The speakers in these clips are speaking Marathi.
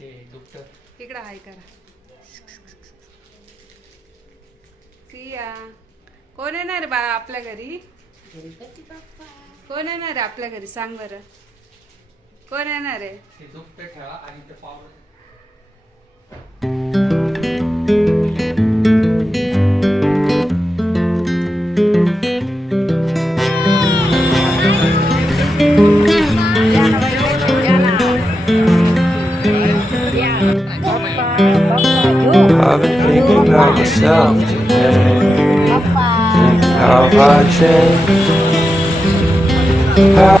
ते दुपट. इकडं हाय करा. सिया कोण येणार बा आपल्या घरी? कोण येणार आहे आपल्या घरी? सांग बरं. कोण येणार आहे? दुपट ठेवा आणि ते powder I've been thinking about myself today. Thinking how I changed. How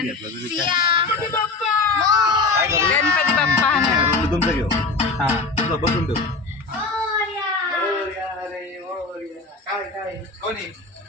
Siya! Pati bapa! Yan, pati bapa na. Dugum sa'yo. Ha? Dugum sa'yo. Oh, yeah! Oh, yeah! Oh, yeah! Kaya, kaya. Koni!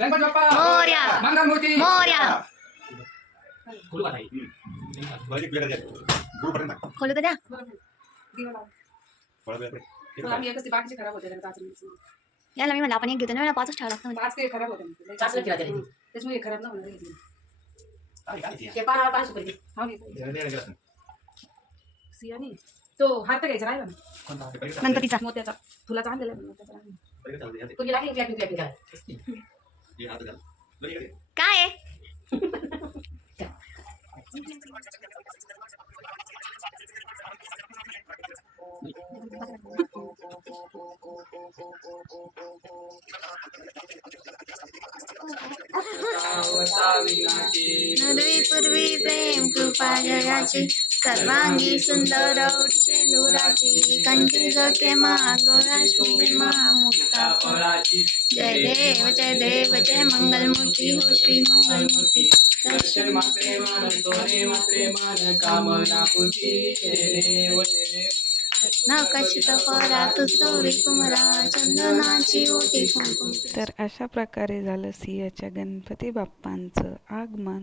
Ganpati Bappa Morya. Mangalmurti Morya खुलू का ताई? खोलू तर द्या फळं बिळं प्लेट. आम्ही एकच ते बाकीचे खराब होते त्याला चाचणी. याला मी म्हणलं आपण एक घेतो ना मला पाचच ठेवा लागतं म्हणजे. पाच ते खराब होते म्हणते. चाचणी ठेवा त्याला. त्याच्यामुळे हे खराब नाही होणार. काय काय ते? ते पानाला पाच रुपये दे. हा घे. द्यायला- द्यायला गेलं असं. सियानी तो हात घ्यायचा राहिला ना कोणता? गणपतीचा मोत्याचा फुलाचा आणलेला आहे मोत्याचा राहिला. तुझी लागली क्लॅपिंग करा हे हात घाल. बरं, इकडे. काय आहे नरवी पूर्वी प्रेम कृपा जयाची सर्वांगी सुंदर ओढशे कंठी गके गोळा मुक्ता फळाची जय देव जय देव जय मंगलमूर्ती हो श्री मंगलमूर्ती. दर्शन मात्रे मान सोने मात्रे मान कामना पूर्ती जय देव जय देव. चंदनाची तर अशा प्रकारे झालं सियाच्या गणपती बाप्पांचं आगमन.